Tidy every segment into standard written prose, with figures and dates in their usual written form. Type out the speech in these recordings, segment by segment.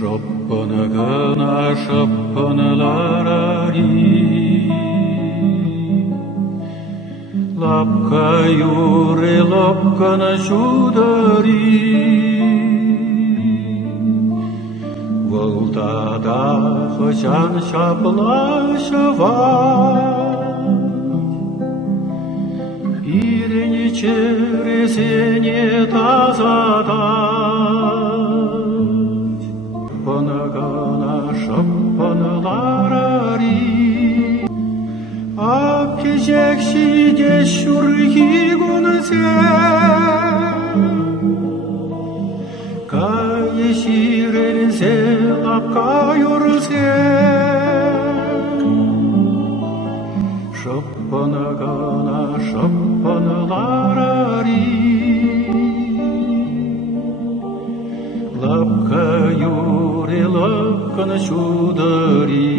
Шоппана-гана, шоппана-ла-ра-ри. Лапка-юре, лапка-на-чудари. Волтада хочан шаплашавать. Ирене чересене тазадать. Шоппана-гана, шоппана-ла-ра-ри. Апкежекшиде шурхигунзе. Каеширелзе лапкаюрзе. Шоппана-гана, шоппана-ла-ра-ри. Лапка-юре, лапка-на-чудари.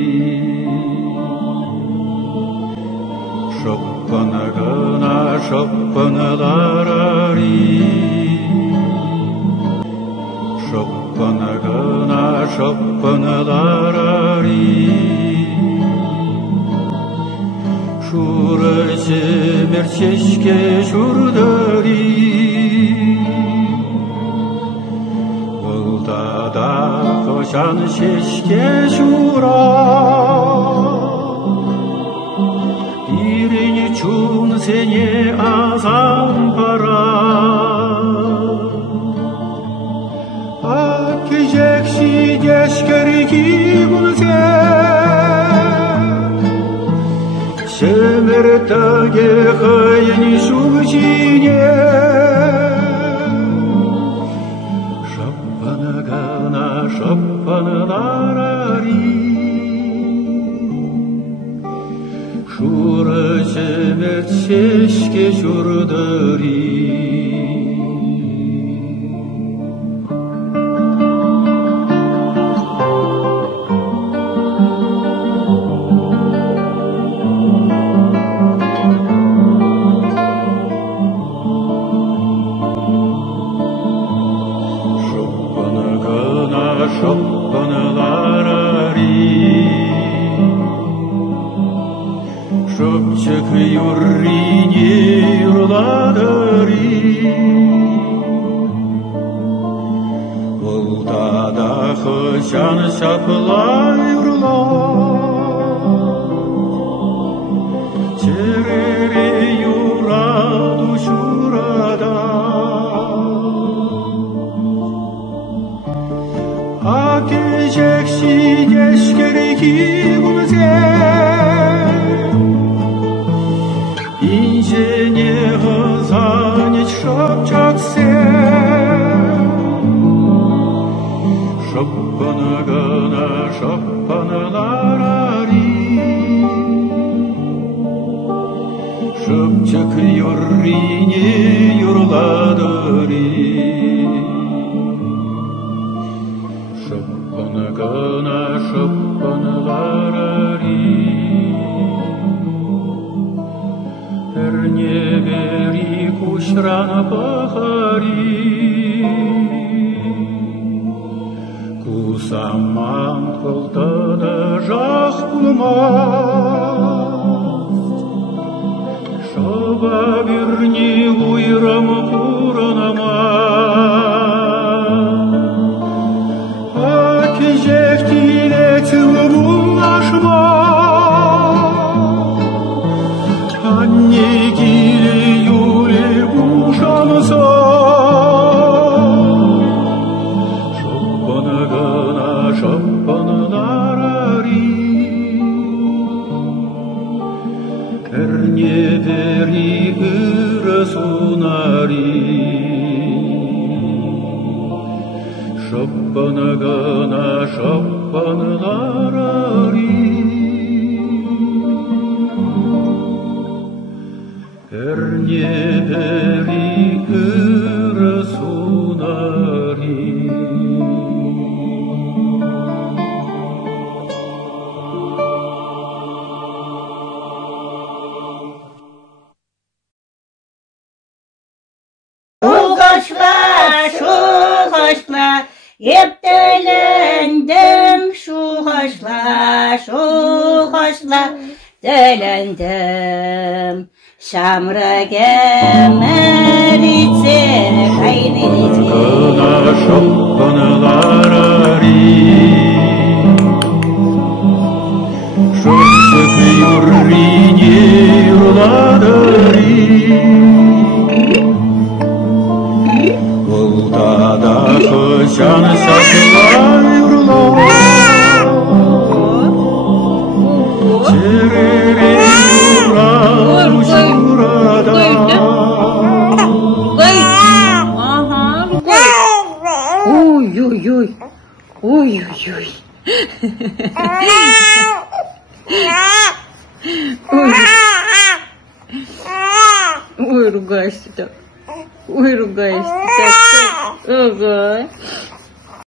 Шоппана-гана, шоппана-ла-ра-ри. Шоппана-гана, шоппана-ла-ра-ри. Шураче мерчешке шурдари. Волтада кошан шешке шура. Ирене чун сене азам пара. Аккежекши дешкерики гунзе. Шемертаге хайни шучине. Шоппана-гана, шоппана-ла-ра-ри. Шураче мерчешке шурдари. Шоппана-гана, шоппана-ла-ра-ри. Шопчик юррине юрладари. Волтада хочан шапла юрла. Черере юраду шурада. Аккежекши дешкерики гунзе. Инжене ғызанет шапчаксе. Шоппана-гана, шоппана-ла-ра-ри. Шопчак юррине юрладари. Шоппана-гана, шоппана-ла-ра-ри. Не бери кушрана пахари. Кусаман колтада жах пулмаст. Шоба бирни уйрам пуранама. Акежек тилетил булашма. Аннегиле юле бушамса. Шоппана-гана, шоппана-ла-ра-ри. Эрне бери ырасунари. Шоппана-гана, шоппана-ла-ра-ри. Эрне бери ырасунари. Шухашма, Ептелендім шуғашла, тілендім. Шамрыге мәрице қайнерезе. Ана шапқаныларари, шырсық юррине юладари. Бұлтада қышан сатылай ұрлау, терері юрау журада. Ой-ой-ой. Ой-ой-ой. Ой, ругаешься так. Ой, ругаешься так. Ага.